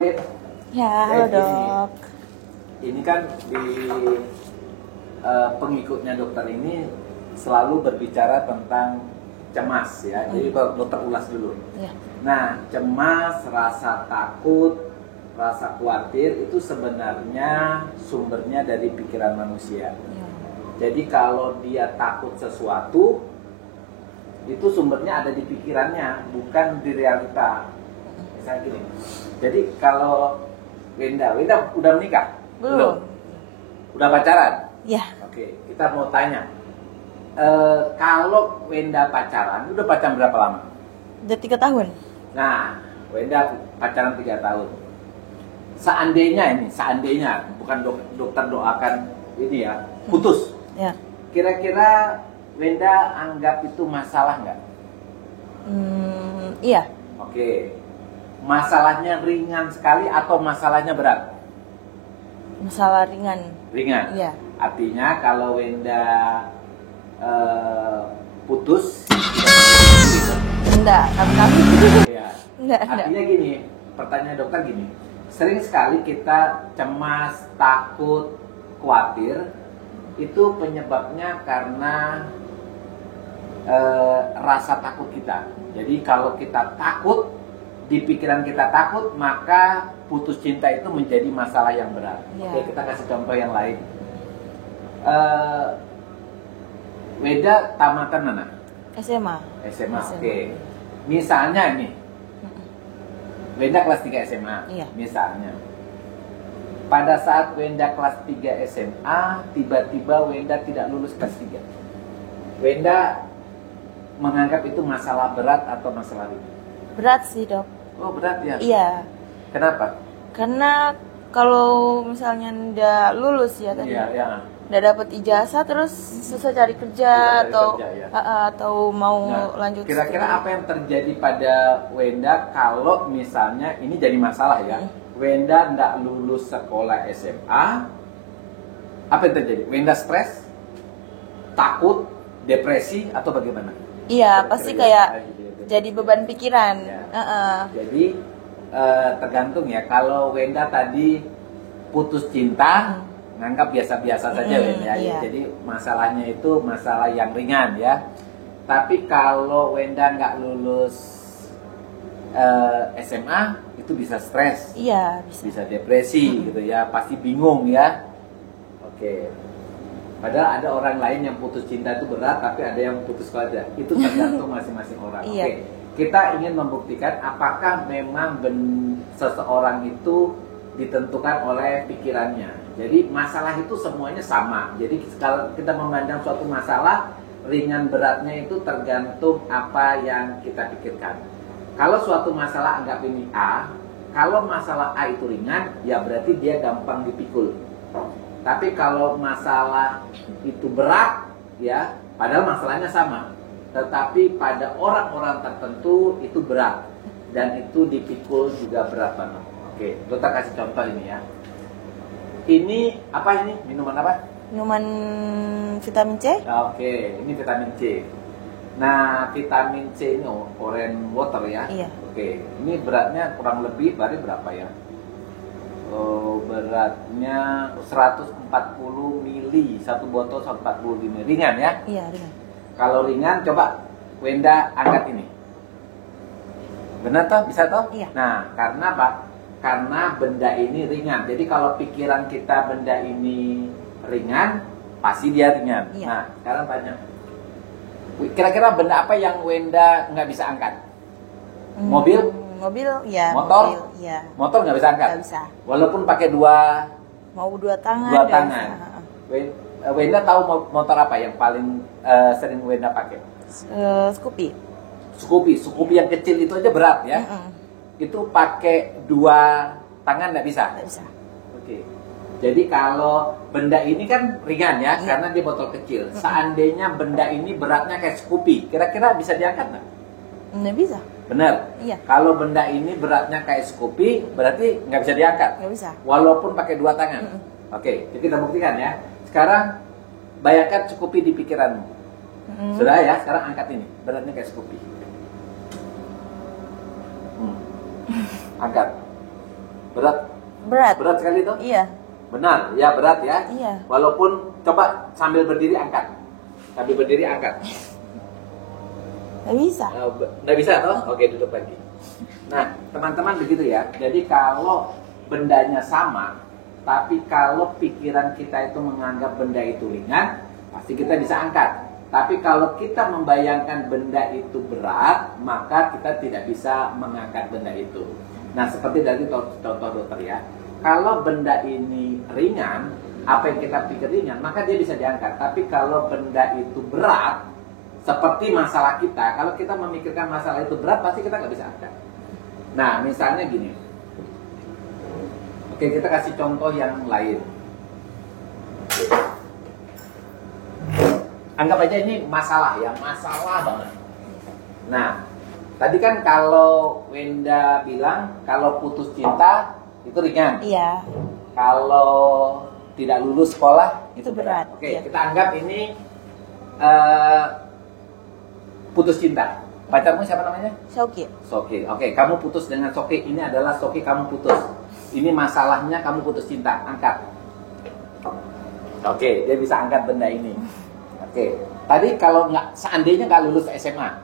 Ya, halo dok. Ini kan di pengikutnya dokter ini selalu berbicara tentang cemas ya. Jadi kalau dokter ulas dulu. Ya. Nah, cemas, rasa takut, rasa khawatir itu sebenarnya sumbernya dari pikiran manusia. Ya. Jadi kalau dia takut sesuatu, itu sumbernya ada di pikirannya, bukan di realita. Misalnya gini. Jadi kalau Wenda udah menikah? Belum. Udah pacaran? Ya. Oke, kita mau tanya. Kalau Wenda pacaran, udah pacaran berapa lama? Udah 3 tahun. Nah, Wenda pacaran 3 tahun. Seandainya, bukan dokter doakan ini ya, putus. Ya. Kira-kira Wenda anggap itu masalah nggak? Iya. Oke. Masalahnya ringan sekali atau masalahnya berat? Masalah ringan. Ringan? Iya. Artinya kalau Wenda putus, Enggak, kami. ya. Enggak. Artinya gini, pertanyaan dokter gini, sering sekali kita cemas, takut, khawatir, itu penyebabnya karena rasa takut kita. Jadi kalau kita takut, di pikiran kita takut, maka putus cinta itu menjadi masalah yang berat. Ya. Oke, kita kasih contoh yang lain. Weda tamatan mana? SMA. SMA. Oke. Misalnya nih, Wenda kelas 3 SMA. Iya. Misalnya. Pada saat Wenda kelas 3 SMA, tiba-tiba Wenda tidak lulus kelas 3. Wenda menganggap itu masalah berat atau masalah ringan? Berat sih, dok. Oh, berat ya? Iya. Kenapa? Karena kalau misalnya udah lulus ya tadi. Iya, ya. Udah dapet ijazah terus susah cari kerja Susah cari atau kerja, ya. atau mau lanjut Kira-kira studi. apa yang terjadi pada Wenda kalau misalnya ini jadi masalah ya? Wenda nggak lulus sekolah SMA, apa yang terjadi? Wenda stres, takut, depresi atau bagaimana? Iya, pasti kayak gitu ya. jadi beban pikiran. Ya. Heeh. Jadi tergantung ya. Kalau Wenda tadi putus cinta, nganggap biasa-biasa saja Wenda. Iya. Jadi masalahnya itu masalah yang ringan ya. Tapi kalau Wenda nggak lulus SMA, itu bisa stres, Iya, bisa. bisa depresi gitu ya. Pasti bingung ya. Oke. Padahal ada orang lain yang putus cinta itu berat, tapi ada yang putus saja. Itu tergantung masing-masing orang. Iya. Oke. Kita ingin membuktikan apakah memang seseorang itu ditentukan oleh pikirannya. Jadi masalah itu semuanya sama. Jadi kalau kita memandang suatu masalah, ringan beratnya itu tergantung apa yang kita pikirkan. Kalau suatu masalah anggap ini A, kalau masalah A itu ringan, ya berarti dia gampang dipikul. Tapi kalau masalah itu berat, ya, padahal masalahnya sama, tetapi pada orang-orang tertentu itu berat dan itu dipikul juga berat banget. Oke, dokter kasih contoh ini ya. Ini apa ini? Minuman apa? Minuman vitamin C? Oke, ini vitamin C. Nah, vitamin C ini orange water ya. Iya. Oke, ini beratnya kurang lebih berapa ya? Beratnya 140 mili, satu botol 140 mili, ringan ya. Iya, ringan. Kalau ringan, coba Wenda angkat ini. Benar toh? Bisa toh? Iya. Nah, karena apa? Karena benda ini ringan. Jadi kalau pikiran kita benda ini ringan, pasti dia ringan. Iya. Nah, sekarang tanya. Kira-kira benda apa yang Wenda nggak bisa angkat? Mobil? Mobil, ya. Motor? Mobil, ya. Motor nggak bisa angkat? Nggak bisa. Walaupun pakai dua Mau 2 tangan. dua nggak tangan. bisa. Wenda tahu motor apa yang paling sering Wenda pakai? Scoopy. Scoopy yang kecil itu aja berat ya. Itu pakai 2 tangan nggak bisa. Nggak bisa. Oke. Jadi kalau benda ini kan ringan ya, karena dia botol kecil. Seandainya benda ini beratnya kayak Scoopy, kira-kira bisa diangkat nggak? Nggak bisa. Benar. Iya. Kalau benda ini beratnya kayak Scoopy, berarti nggak bisa diangkat. Nggak bisa. Walaupun pakai 2 tangan. Oke, jadi kita buktikan ya. Sekarang bayangkan Scoopy di pikiranmu. Sudah ya, sekarang angkat ini. Beratnya kayak Scoopy. Angkat. Berat. Berat. Berat sekali itu? Iya. Benar, ya berat ya. Iya. Walaupun coba sambil berdiri angkat. Sambil berdiri angkat. Nggak bisa. Nggak bisa toh? Oke, duduk lagi. Nah, teman-teman begitu ya. Jadi kalau bendanya sama, tapi kalau pikiran kita itu menganggap benda itu ringan, pasti kita bisa angkat. Tapi kalau kita membayangkan benda itu berat, maka kita tidak bisa mengangkat benda itu. Nah, seperti tadi contoh dokter ya. Kalau benda ini ringan, apa yang kita pikir ringan, maka dia bisa diangkat. Tapi kalau benda itu berat, seperti masalah kita, kalau kita memikirkan masalah itu berat, pasti kita nggak bisa angkat. Nah, misalnya gini. Oke, kita kasih contoh yang lain. Anggap aja ini masalah ya, masalah banget. Nah, tadi kan kalau Wenda bilang kalau putus cinta itu ringan. Iya. Kalau tidak lulus sekolah Itu berat. Oke, Iya. kita anggap ini putus cinta. Pacarmu siapa namanya? Soki. Soki. Oke, kamu putus dengan Soki. Ini adalah Soki kamu putus. Ini masalahnya kamu putus cinta. Angkat. Oke, dia bisa angkat benda ini. Oke. Tadi kalau nggak seandainya nggak lulus SMA.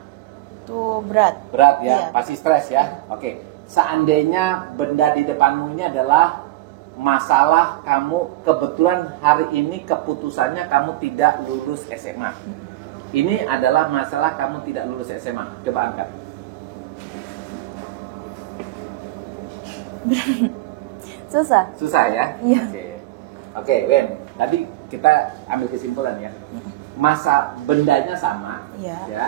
Itu berat. Berat ya, Iya. pasti stres ya. Oke. Seandainya benda di depanmu ini adalah masalah kamu kebetulan hari ini keputusannya kamu tidak lulus SMA. Ini adalah masalah kamu tidak lulus SMA. Coba angkat. Susah. Susah ya? Iya. Oke, Wen. Tadi kita ambil kesimpulan ya. Masa bendanya sama, Iya. ya.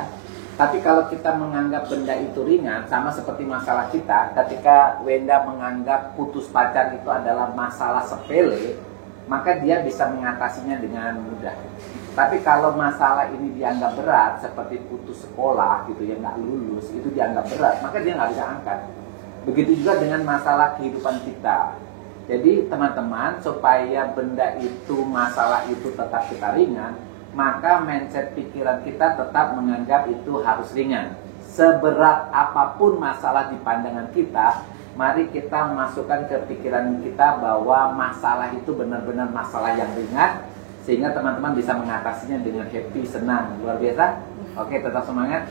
Tapi kalau kita menganggap benda itu ringan, sama seperti masalah kita, ketika Wenda menganggap putus pacar itu adalah masalah sepele, maka dia bisa mengatasinya dengan mudah. Tapi kalau masalah ini dianggap berat, seperti putus sekolah gitu ya, nggak lulus, itu dianggap berat, maka dia nggak bisa angkat. Begitu juga dengan masalah kehidupan kita. Jadi teman-teman, supaya benda itu, masalah itu tetap kita ringan, maka mindset pikiran kita tetap menganggap itu harus ringan. Seberat apapun masalah di pandangan kita, mari kita masukkan ke pikiran kita bahwa masalah itu benar-benar masalah yang ringan, sehingga teman-teman bisa mengatasinya dengan happy, senang, luar biasa. Oke, tetap semangat.